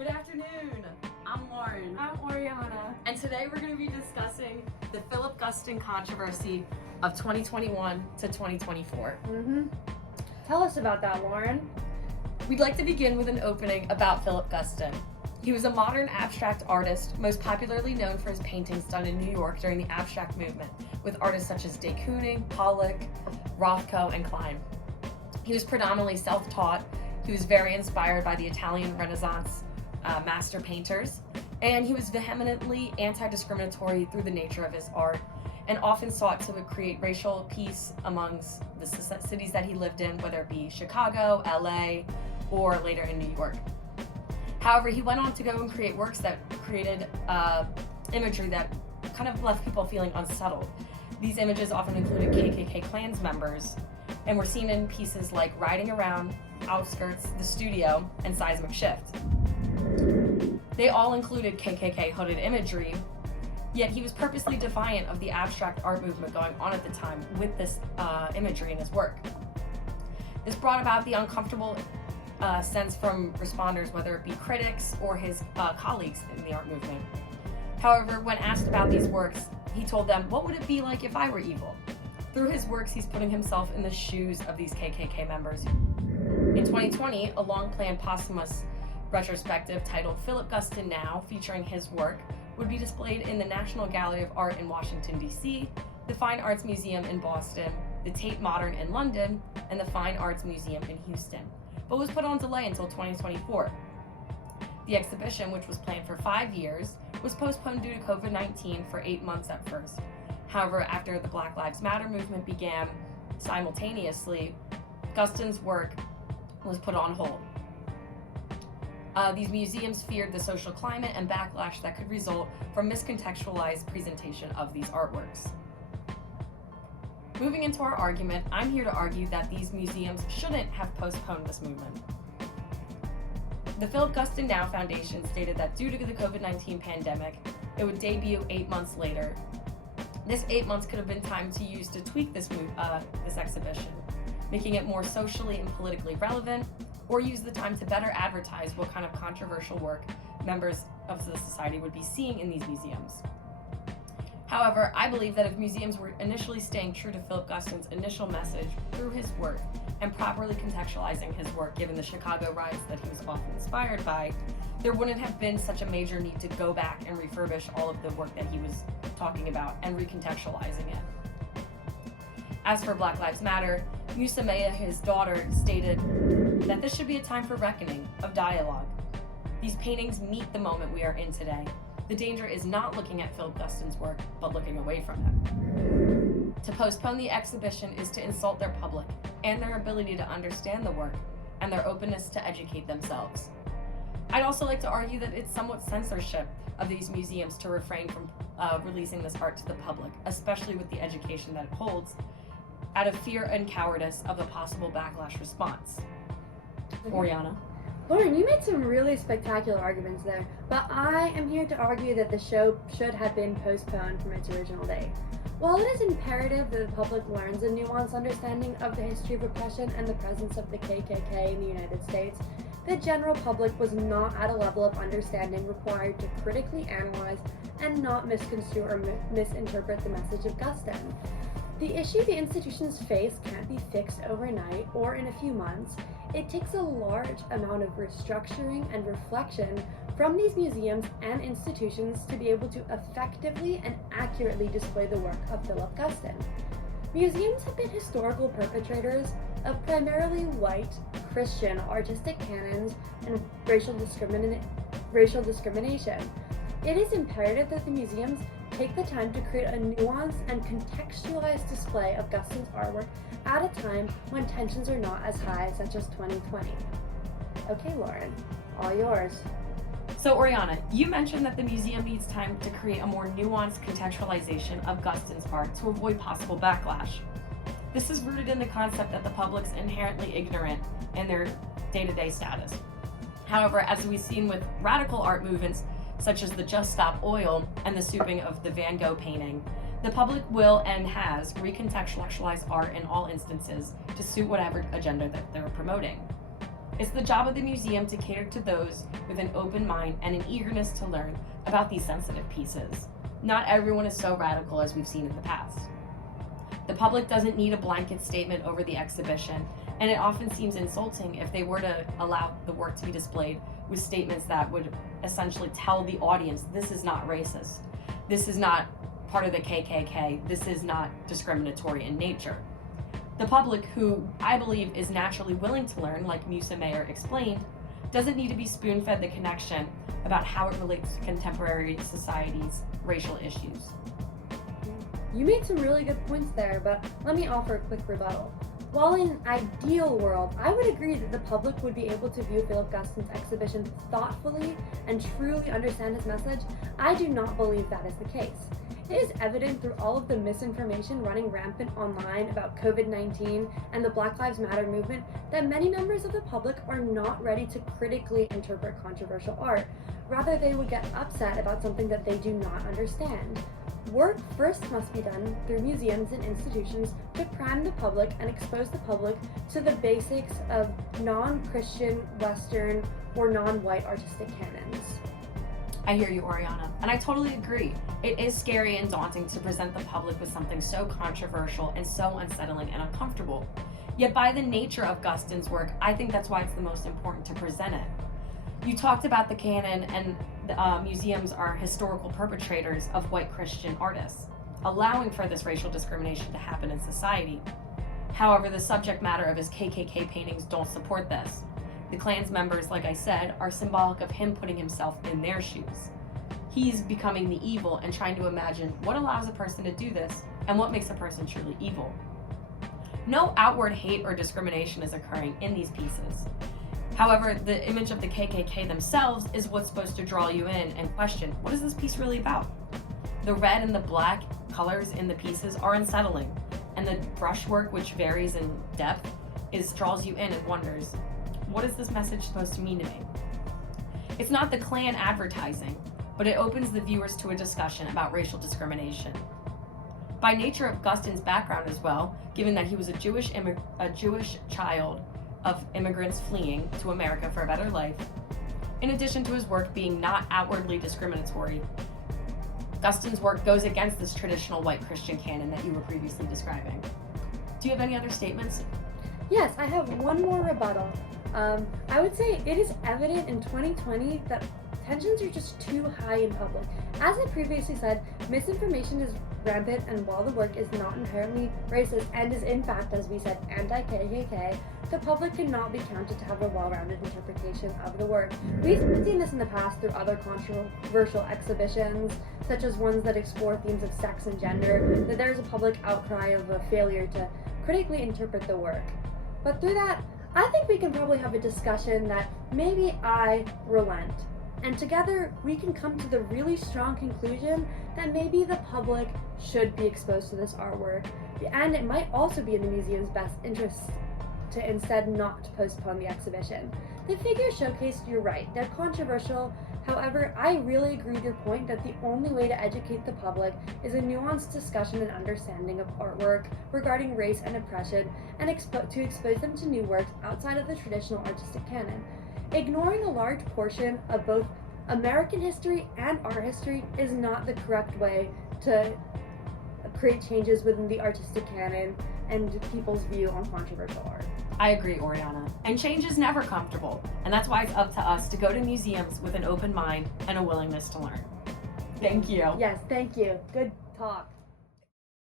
Good afternoon. I'm Lauren. I'm Oriana. And today we're going to be discussing the Philip Guston controversy of 2021 to 2024. Tell us about that, Lauren. We'd like to begin with an opening about Philip Guston. He was a modern abstract artist, most popularly known for his paintings done in New York during the abstract movement, with artists such as de Kooning, Pollock, Rothko, and Klein. He was predominantly self-taught. He was very inspired by the Italian Renaissance master painters, and he was vehemently anti-discriminatory through the nature of his art, and often sought to create racial peace amongst the cities that he lived in, whether it be Chicago, LA, or later in New York. However, he went on to go and create works that created imagery that kind of left people feeling unsettled. These images often included KKK Klans members, and were seen in pieces like Riding Around, Outskirts, The Studio, and Seismic Shift. They all included KKK hooded imagery, yet he was purposely defiant of the abstract art movement going on at the time with this imagery in his work. This brought about the uncomfortable sense from responders, whether it be critics or his colleagues in the art movement. However, when asked about these works, he told them, "What would it be like if I were evil?" Through his works, he's putting himself in the shoes of these KKK members. In 2020, a long-planned posthumous retrospective titled Philip Guston Now, featuring his work, would be displayed in the National Gallery of Art in Washington, D.C., the Fine Arts Museum in Boston, the Tate Modern in London, and the Fine Arts Museum in Houston, but was put on delay until 2024. The exhibition, which was planned for 5 years, was postponed due to COVID-19 for 8 months at first. However, after the Black Lives Matter movement began simultaneously, Guston's work was put on hold. These museums feared the social climate and backlash that could result from miscontextualized presentation of these artworks. Moving into our argument, I'm here to argue that these museums shouldn't have postponed this movement. The Philip Guston Now Foundation stated that due to the COVID-19 pandemic, it would debut 8 months later. This 8 months could have been time to use to tweak this exhibition, making it more socially and politically relevant, or use the time to better advertise what kind of controversial work members of the society would be seeing in these museums. However, I believe that if museums were initially staying true to Philip Guston's initial message through his work and properly contextualizing his work given the Chicago riots that he was often inspired by, there wouldn't have been such a major need to go back and refurbish all of the work that he was talking about and recontextualizing it. As for Black Lives Matter, Musa Maya, his daughter, stated that this should be a time for reckoning, of dialogue. These paintings meet the moment we are in today. The danger is not looking at Philip Guston's work, but looking away from them. To postpone the exhibition is to insult their public and their ability to understand the work and their openness to educate themselves. I'd also like to argue that it's somewhat censorship of these museums to refrain from releasing this art to the public, especially with the education that it holds, out of fear and cowardice of a possible backlash response. Oriana? Lauren, you made some really spectacular arguments there, but I am here to argue that the show should have been postponed from its original date. While it is imperative that the public learns a nuanced understanding of the history of oppression and the presence of the KKK in the United States, the general public was not at a level of understanding required to critically analyze and not misconstrue or misinterpret the message of Guston. The issue the institutions face can't be fixed overnight or in a few months. It takes a large amount of restructuring and reflection from these museums and institutions to be able to effectively and accurately display the work of Philip Guston. Museums have been historical perpetrators of primarily white, Christian artistic canons and racial discrimination. It is imperative that the museums take the time to create a nuanced and contextualized display of Guston's artwork at a time when tensions are not as high, such as 2020. Okay, Lauren, all yours. So Oriana, you mentioned that the museum needs time to create a more nuanced contextualization of Guston's art to avoid possible backlash. This is rooted in the concept that the public's inherently ignorant in their day-to-day status. However, as we've seen with radical art movements, such as the Just Stop Oil and the souping of the Van Gogh painting, the public will and has recontextualized art in all instances to suit whatever agenda that they're promoting. It's the job of the museum to cater to those with an open mind and an eagerness to learn about these sensitive pieces. Not everyone is so radical as we've seen in the past. The public doesn't need a blanket statement over the exhibition, and it often seems insulting if they were to allow the work to be displayed with statements that would essentially tell the audience, this is not racist, this is not part of the KKK, this is not discriminatory in nature. The public, who I believe is naturally willing to learn, like Musa Mayer explained, doesn't need to be spoon-fed the connection about how it relates to contemporary society's racial issues. You made some really good points there, but let me offer a quick rebuttal. While in an ideal world, I would agree that the public would be able to view Philip Guston's exhibition thoughtfully and truly understand his message, I do not believe that is the case. It is evident through all of the misinformation running rampant online about COVID-19 and the Black Lives Matter movement that many members of the public are not ready to critically interpret controversial art. Rather, they would get upset about something that they do not understand. Work first must be done through museums and institutions to prime the public and expose the public to the basics of non-Christian, Western, or non-white artistic canons. I hear you, Oriana, and I totally agree. It is scary and daunting to present the public with something so controversial and so unsettling and uncomfortable. Yet by the nature of Guston's work, I think that's why it's the most important to present it. You talked about the canon, and the museums are historical perpetrators of white Christian artists, allowing for this racial discrimination to happen in society. However, the subject matter of his KKK paintings don't support this. The Klan's members, like I said, are symbolic of him putting himself in their shoes. He's becoming the evil and trying to imagine what allows a person to do this and what makes a person truly evil. No outward hate or discrimination is occurring in these pieces. However, the image of the KKK themselves is what's supposed to draw you in and question, what is this piece really about? The red and the black colors in the pieces are unsettling, and the brushwork, which varies in depth, draws you in and wonders, what is this message supposed to mean to me? It's not the Klan advertising, but it opens the viewers to a discussion about racial discrimination. By nature of Guston's background as well, given that he was a Jewish child of immigrants fleeing to America for a better life, in addition to his work being not outwardly discriminatory, Guston's work goes against this traditional white Christian canon that you were previously describing. Do you have any other statements? Yes, I have one more rebuttal. I would say it is evident in 2020 that tensions are just too high in public. As I previously said, misinformation is rampant, and while the work is not inherently racist and is in fact, as we said, anti-KKK, the public cannot be counted to have a well-rounded interpretation of the work. We've seen this in the past through other controversial exhibitions, such as ones that explore themes of sex and gender, that there is a public outcry of a failure to critically interpret the work. But through that, I think we can probably have a discussion that maybe I relent. And together, we can come to the really strong conclusion that maybe the public should be exposed to this artwork, and it might also be in the museum's best interest to instead not postpone the exhibition. The figures showcased, you're right, they're controversial. However, I really agree with your point that the only way to educate the public is a nuanced discussion and understanding of artwork regarding race and oppression, and to expose them to new works outside of the traditional artistic canon. Ignoring a large portion of both American history and art history is not the correct way to create changes within the artistic canon and people's view on controversial art. I agree, Oriana. And change is never comfortable, and that's why it's up to us to go to museums with an open mind and a willingness to learn. Thank you. Yes, thank you. Good talk.